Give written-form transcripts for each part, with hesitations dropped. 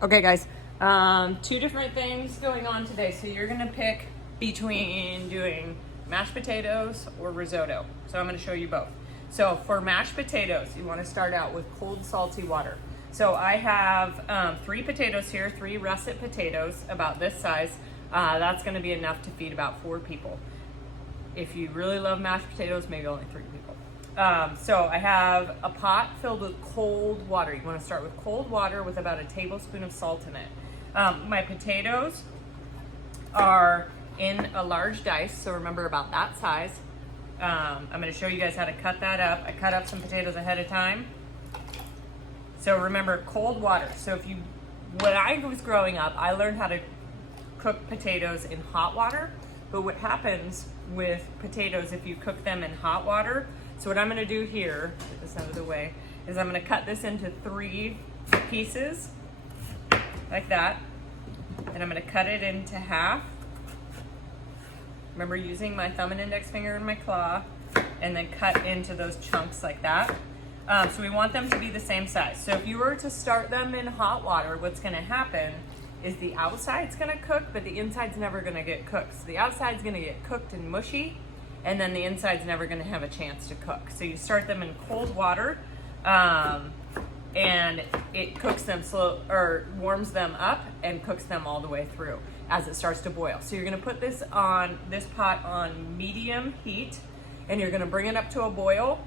Okay guys, two different things going on today. So you're gonna pick between doing mashed potatoes or risotto. So I'm gonna show you both. So for mashed potatoes, you wanna start out with cold salty water. So I have 3 potatoes here, 3 russet potatoes, about this size. That's gonna be enough to feed about 4 people. If you really love mashed potatoes, maybe only 3 people. So I have a pot filled with cold water. You want to start with cold water with about a tablespoon of salt in it. My potatoes are in a large dice, so remember about that size. I'm going to show you guys how to cut that up. I cut up some potatoes ahead of time. So remember, cold water. So when I was growing up, I learned how to cook potatoes in hot water. But what happens with potatoes if you cook them in hot water, so what I'm gonna do here, get this out of the way, is I'm gonna cut this into 3 pieces, like that. And I'm gonna cut it into half. Remember, using my thumb and index finger and my claw, and then cut into those chunks like that. So we want them to be the same size. So if you were to start them in hot water, what's gonna happen is the outside's gonna cook, but the inside's never gonna get cooked. So the outside's gonna get cooked and mushy, and then the inside's never gonna have a chance to cook. So you start them in cold water, and it cooks them slow, or warms them up and cooks them all the way through as it starts to boil. So you're gonna put this pot on medium heat, and you're gonna bring it up to a boil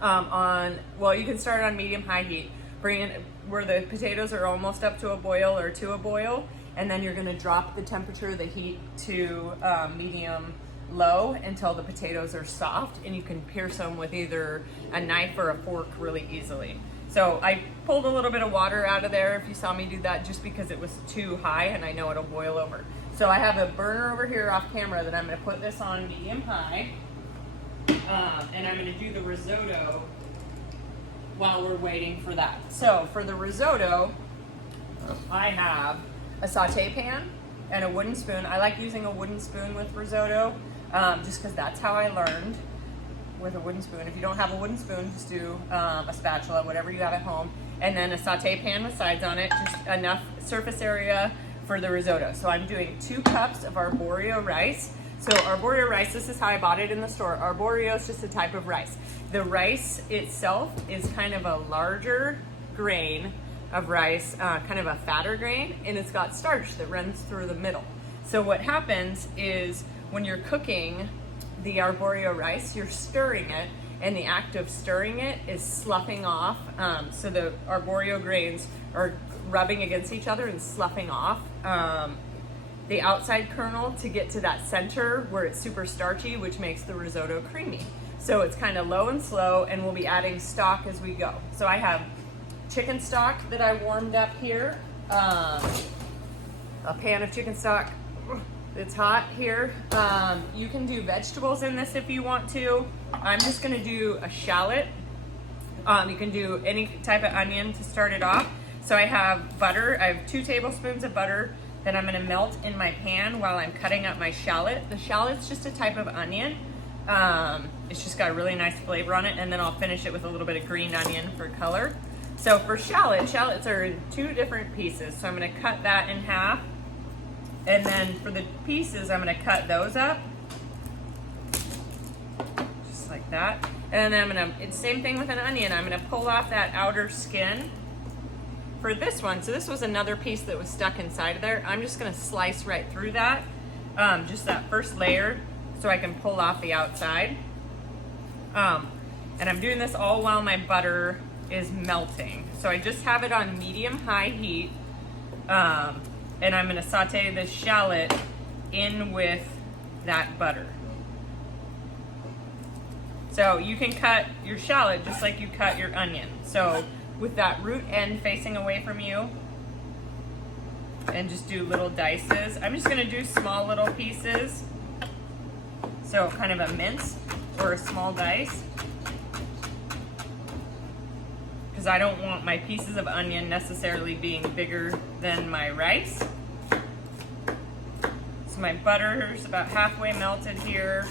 well, you can start on medium-high heat. Bring it where the potatoes are almost up to a boil or to a boil, and then you're gonna drop the temperature of the heat to medium-low until the potatoes are soft, and you can pierce them with either a knife or a fork really easily. So I pulled a little bit of water out of there if you saw me do that, just because it was too high and I know it'll boil over. So I have a burner over here off camera that I'm gonna put this on medium-high, and I'm gonna do the risotto while we're waiting for that. So for the risotto, I have a saute pan and a wooden spoon. I like using a wooden spoon with risotto, just because that's how I learned, with a wooden spoon. If you don't have a wooden spoon, just do a spatula, whatever you have at home, and then a saute pan with sides on it, just enough surface area for the risotto. So I'm doing 2 cups of arborio rice. So arborio rice, this is how I bought it in the store. Arborio is just a type of rice. The rice itself is kind of a larger grain of rice, kind of a fatter grain, and it's got starch that runs through the middle. So what happens is when you're cooking the arborio rice, you're stirring it, and the act of stirring it is sloughing off. So the arborio grains are rubbing against each other and sloughing off the outside kernel to get to that center where it's super starchy, which makes the risotto creamy. So it's kind of low and slow, and we'll be adding stock as we go. So I have chicken stock that I warmed up here, a pan of chicken stock. It's hot here. You can do vegetables in this if you want to. I'm just gonna do a shallot. You can do any type of onion to start it off. So I have butter. I have 2 tablespoons of butter that I'm gonna melt in my pan while I'm cutting up my shallot. The shallot's just a type of onion. It's just got a really nice flavor on it, and then I'll finish it with a little bit of green onion for color. So for shallots are in 2 different pieces. So I'm gonna cut that in half, and then for the pieces, I'm gonna cut those up, just like that. And then it's the same thing with an onion. I'm gonna pull off that outer skin. For this one, so this was another piece that was stuck inside of there. I'm just gonna slice right through that, just that first layer, so I can pull off the outside. And I'm doing this all while my butter is melting. So I just have it on medium-high heat, and I'm gonna saute the shallot in with that butter. So you can cut your shallot just like you cut your onion. So with that root end facing away from you, and just do little dices. I'm just gonna do small little pieces. So kind of a mince or a small dice, because I don't want my pieces of onion necessarily being bigger than my rice. So my butter is about halfway melted here.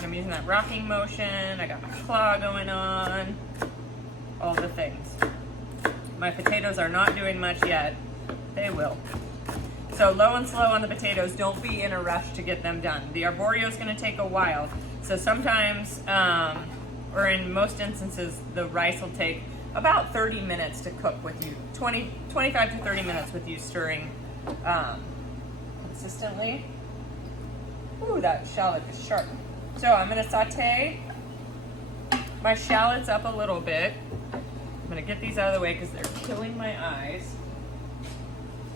I'm using that rocking motion. I got my claw going on. All the things. My potatoes are not doing much yet. They will. So low and slow on the potatoes. Don't be in a rush to get them done. The arborio is going to take a while. So sometimes, or in most instances, the rice will take about 30 minutes to cook with you. 25 to 30 minutes with you stirring consistently. Ooh, that shallot is sharp. So I'm going to saute my shallots up a little bit. I'm going to get these out of the way because they're killing my eyes.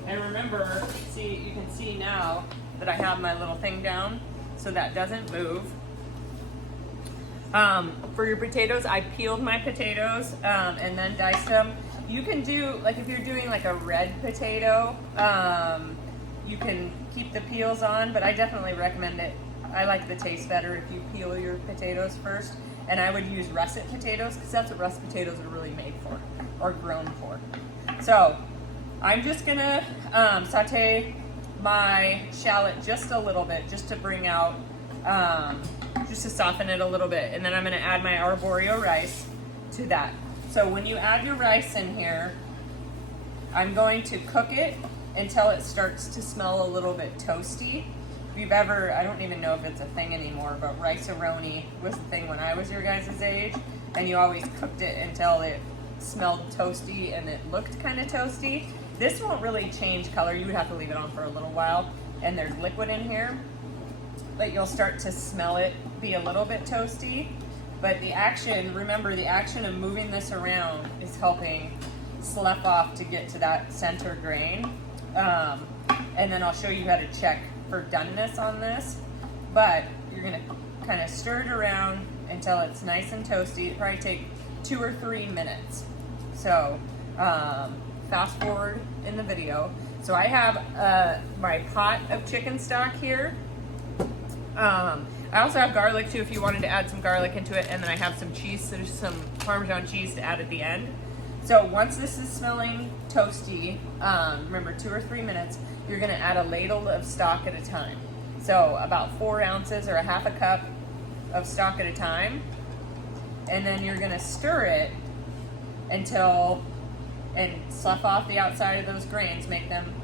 And remember, see, you can see now that I have my little thing down so that doesn't move. For your potatoes, I peeled my potatoes and then diced them. You can do, like if you're doing like a red potato, you can keep the peels on, but I definitely recommend it. I like the taste better if you peel your potatoes first. And I would use russet potatoes because that's what russet potatoes are really made for or grown for. So I'm just gonna saute my shallot just a little bit, just to bring out, just to soften it a little bit. And then I'm gonna add my arborio rice to that. So when you add your rice in here, I'm going to cook it until it starts to smell a little bit toasty. If you've ever, I don't even know if it's a thing anymore, but rice-a-roni was the thing when I was your guys' age, and you always cooked it until it smelled toasty and it looked kind of toasty. This won't really change color. You would have to leave it on for a little while, and there's liquid in here, but you'll start to smell it be a little bit toasty. But the action, remember the action of moving this around is helping slough off to get to that center grain. And then I'll show you how to check for doneness on this. But you're gonna kind of stir it around until it's nice and toasty. It'll probably take 2 or 3 minutes. So fast forward in the video. So I have my pot of chicken stock here. I also have garlic too if you wanted to add some garlic into it, and then I have some cheese. So there's some Parmesan cheese to add at the end. So once this is smelling toasty, remember 2 or 3 minutes, you're gonna add a ladle of stock at a time. So about 4 ounces or a half a cup of stock at a time. And then you're gonna stir it until, and slough off the outside of those grains, make them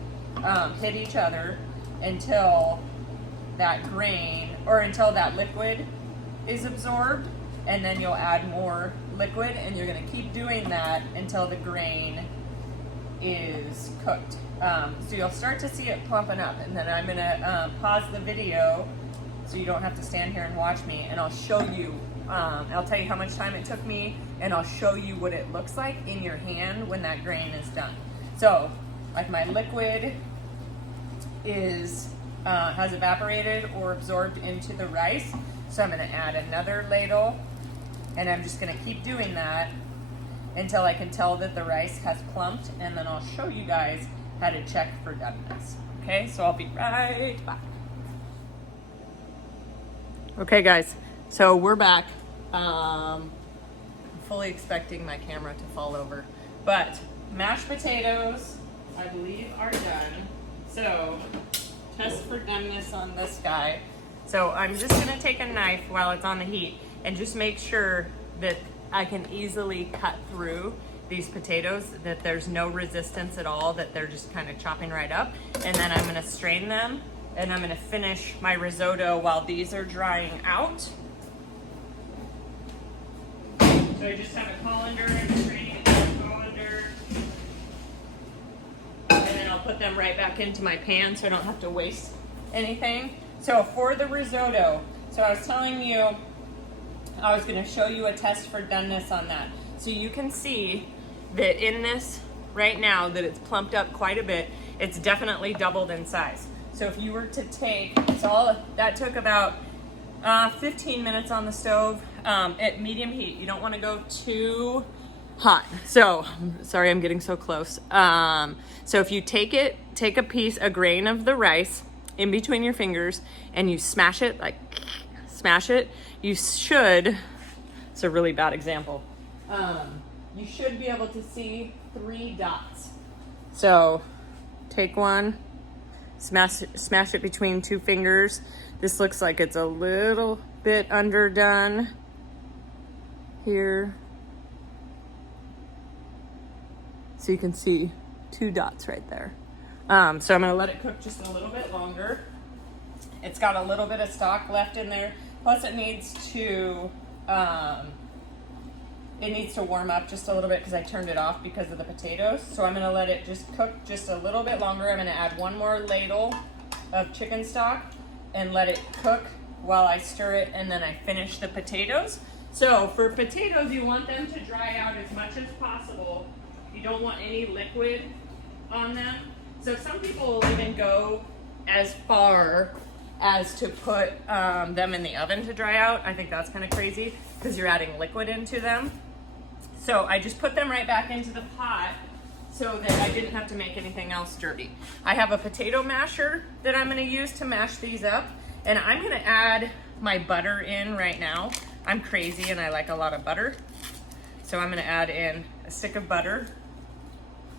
hit each other until that grain, or until that liquid is absorbed, and then you'll add more liquid, and you're gonna keep doing that until the grain is cooked. So you'll start to see it plumping up, and then I'm gonna pause the video so you don't have to stand here and watch me, and I'll show you, I'll tell you how much time it took me, and I'll show you what it looks like in your hand when that grain is done. So, like my liquid is has evaporated or absorbed into the rice. So I'm gonna add another ladle, and I'm just gonna keep doing that until I can tell that the rice has plumped, and then I'll show you guys how to check for doneness. Okay, so I'll be right back. Okay guys, so we're back. I'm fully expecting my camera to fall over, but mashed potatoes, I believe, are done. So test for doneness on this guy. So I'm just gonna take a knife while it's on the heat and just make sure that I can easily cut through these potatoes, that there's no resistance at all, that they're just kind of chopping right up. And then I'm gonna strain them, and I'm gonna finish my risotto while these are drying out. So I just have a colander, I'm straining it in a colander. And then I'll put them right back into my pan so I don't have to waste anything. So for the risotto, so I was telling you, I was gonna show you a test for doneness on that. So you can see that in this right now that it's plumped up quite a bit. It's definitely doubled in size. So if you were to take, that took about 15 minutes on the stove at medium heat. You don't wanna go too hot. So, sorry I'm getting so close. So if you take a grain of the rice in between your fingers and you smash it, like smash it, you should, it's a really bad example, you should be able to see 3 dots. So take one, smash it between 2 fingers. This looks like it's a little bit underdone here. So you can see 2 dots right there. So I'm gonna let it cook just a little bit longer. It's got a little bit of stock left in there. Plus it needs to warm up just a little bit because I turned it off because of the potatoes. So I'm gonna let it just cook just a little bit longer. I'm gonna add 1 more ladle of chicken stock and let it cook while I stir it, and then I finish the potatoes. So for potatoes, you want them to dry out as much as possible. You don't want any liquid on them. So some people will even go as far as to put them in the oven to dry out. I think that's kind of crazy because you're adding liquid into them. So I just put them right back into the pot so that I didn't have to make anything else dirty. I have a potato masher that I'm gonna use to mash these up, and I'm gonna add my butter in right now. I'm crazy and I like a lot of butter. So I'm gonna add in a stick of butter,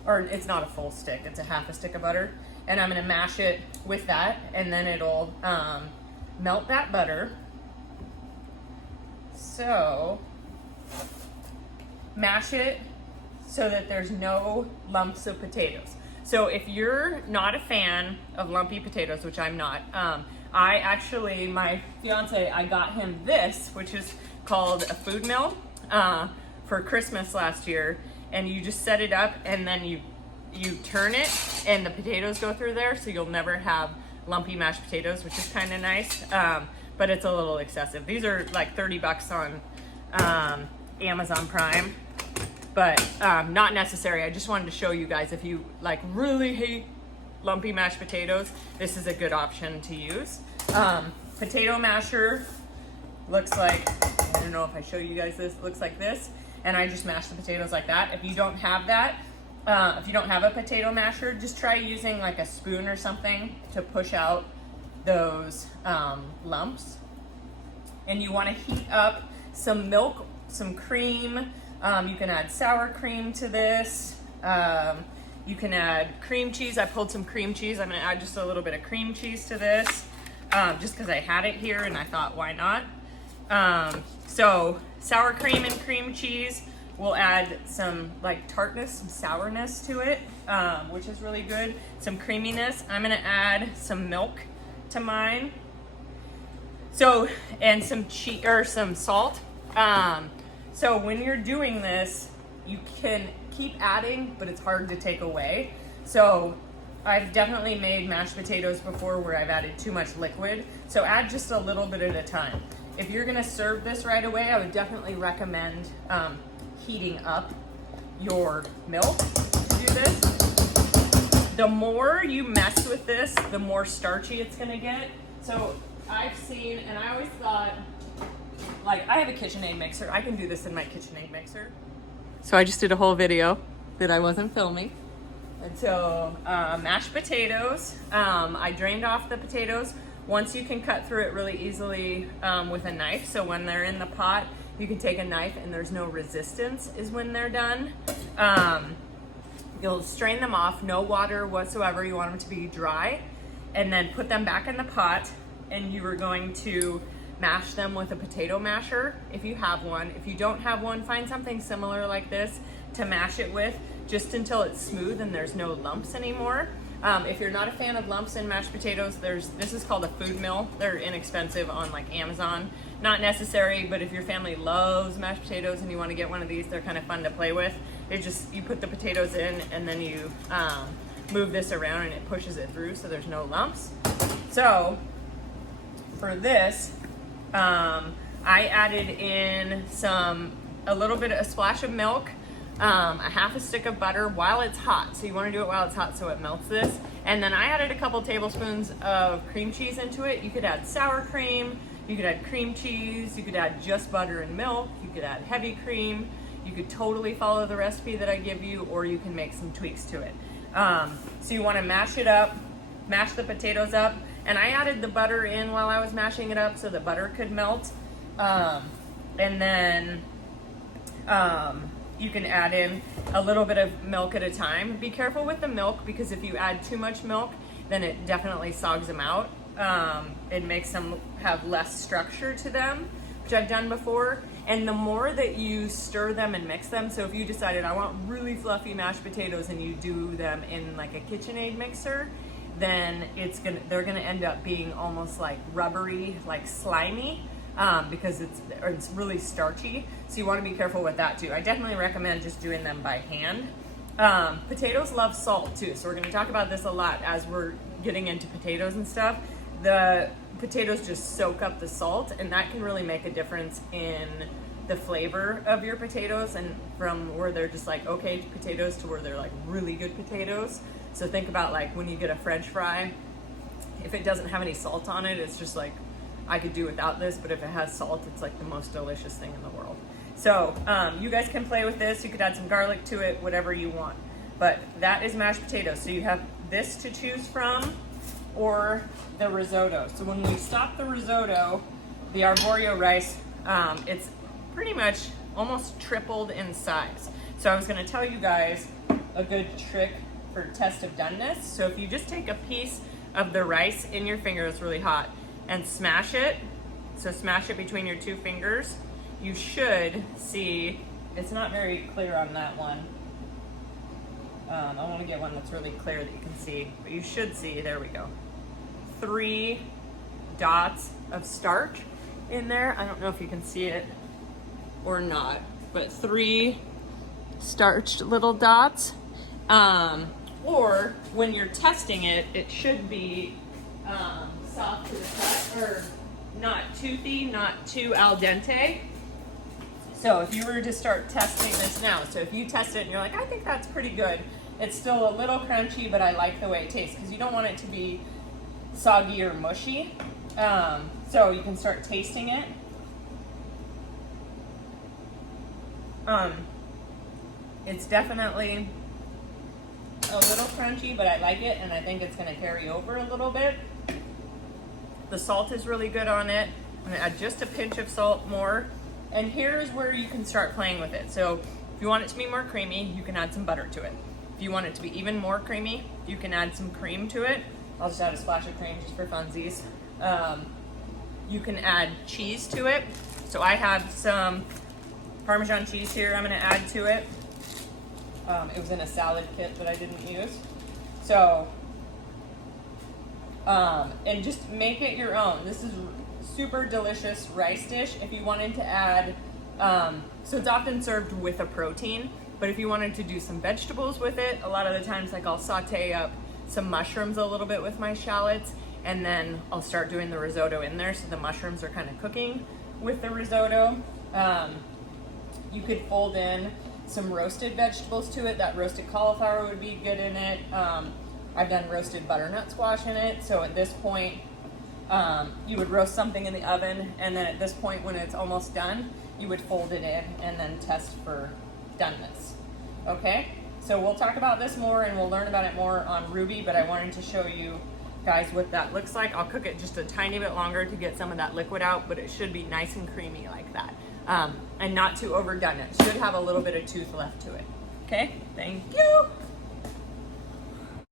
or it's not a full stick, it's a half a stick of butter. And I'm gonna mash it with that, and then it'll melt that butter. So mash it so that there's no lumps of potatoes. So if you're not a fan of lumpy potatoes, which I'm not, my fiance, I got him this, which is called a food mill for Christmas last year. And you just set it up and then you turn it and the potatoes go through there, so you'll never have lumpy mashed potatoes, which is kind of nice, but it's a little excessive. These are like $30 on Amazon Prime, but not necessary. I just wanted to show you guys, if you like really hate lumpy mashed potatoes, this is a good option to use. Potato masher looks like, I don't know if I show you guys this, it looks like this, and I just mash the potatoes like that. If you don't have that, if you don't have a potato masher, just try using like a spoon or something to push out those lumps. And you want to heat up some milk, some cream. You can add sour cream to this. You can add cream cheese. I pulled some cream cheese. I'm going to add just a little bit of cream cheese to this, just because I had it here and I thought, why not? So sour cream and cream cheese will add some like tartness, some sourness to it, which is really good. Some creaminess. I'm gonna add some milk to mine. So, and some cheese or some salt. So when you're doing this, you can keep adding, but it's hard to take away. So I've definitely made mashed potatoes before where I've added too much liquid. So add just a little bit at a time. If you're gonna serve this right away, I would definitely recommend heating up your milk to do this. The more you mess with this, the more starchy it's gonna get. So I've seen, and I always thought, like, I have a KitchenAid mixer. I can do this in my KitchenAid mixer. So I just did a whole video that I wasn't filming. And so mashed potatoes, I drained off the potatoes. Once you can cut through it really easily with a knife. So when they're in the pot, you can take a knife and there's no resistance is when they're done. You'll strain them off, no water whatsoever. You want them to be dry, and then put them back in the pot, and you are going to mash them with a potato masher if you have one. If you don't have one, find something similar like this to mash it with, just until it's smooth and there's no lumps anymore. If you're not a fan of lumps in mashed potatoes, this is called a food mill. They're inexpensive on like Amazon. Not necessary, but if your family loves mashed potatoes and you want to get one of these, they're kind of fun to play with. You put the potatoes in and then you move this around and it pushes it through so there's no lumps. So for this, I added in a splash of milk, a half a stick of butter while it's hot. So you want to do it while it's hot so it melts this. And then I added a couple tablespoons of cream cheese into it. You could add sour cream, you could add cream cheese, you could add just butter and milk, you could add heavy cream. You could totally follow the recipe that I give you, or you can make some tweaks to it. So you want to mash it up, mash the potatoes up, and I added the butter in while I was mashing it up so the butter could melt. And then you can add in a little bit of milk at a time. Be careful with the milk, because if you add too much milk, then it definitely sogs them out. It makes them have less structure to them, which I've done before. And the more that you stir them and mix them, so if you decided I want really fluffy mashed potatoes and you do them in like a KitchenAid mixer, then they're gonna end up being almost like rubbery, like slimy, because it's really starchy. So you wanna be careful with that too. I definitely recommend just doing them by hand. Potatoes love salt too, so we're gonna talk about this a lot as we're getting into potatoes and stuff. The potatoes just soak up the salt, and that can really make a difference in the flavor of your potatoes, and from where they're just like okay potatoes to where they're like really good potatoes. So think about like when you get a French fry, if it doesn't have any salt on it, it's just like, I could do without this, but if it has salt, it's like the most delicious thing in the world. So you guys can play with this. You could add some garlic to it, whatever you want. But that is mashed potatoes. So you have this to choose from, or the risotto. So when we stop the risotto, the arborio rice, it's pretty much almost tripled in size. So I was gonna tell you guys a good trick for test of doneness. So if you just take a piece of the rice in your finger, it's really hot, and smash it, so smash it between your two fingers, you should see, it's not very clear on that one. I want to get one that's really clear that you can see, but you should see, there we go, 3 dots of starch in there. I don't know if you can see it or not, but 3 starched little dots. Or when you're testing it, it should be soft to the touch, or not toothy, not too al dente. So if you were to start testing this now, so if you test it and you're like, I think that's pretty good, it's still a little crunchy, but I like the way it tastes, because you don't want it to be soggy or mushy. So you can start tasting it. It's definitely a little crunchy, but I like it, and I think it's going to carry over a little bit. The salt is really good on it. I'm going to add just a pinch of salt more. And here's where you can start playing with it. So if you want it to be more creamy, you can add some butter to it. If you want it to be even more creamy, you can add some cream to it. I'll just add a splash of cream just for funsies. You can add cheese to it. So I have some Parmesan cheese here I'm going to add to it. It was in a salad kit that I didn't use. So, and just make it your own. This is super delicious rice dish. If you wanted to add, so it's often served with a protein, but if you wanted to do some vegetables with it, a lot of the times like I'll saute up some mushrooms a little bit with my shallots, and then I'll start doing the risotto in there, so the mushrooms are kind of cooking with the risotto. You could fold in some roasted vegetables to it. That roasted cauliflower would be good in it. I've done roasted butternut squash in it. So at this point, you would roast something in the oven, and then at this point when it's almost done, you would fold it in and then test for doneness. Okay, so we'll talk about this more and we'll learn about it more on Ruby, but I wanted to show you guys what that looks like. I'll cook it just a tiny bit longer to get some of that liquid out, but it should be nice and creamy like that. And not too overdone. It should have a little bit of tooth left to it. Okay, thank you.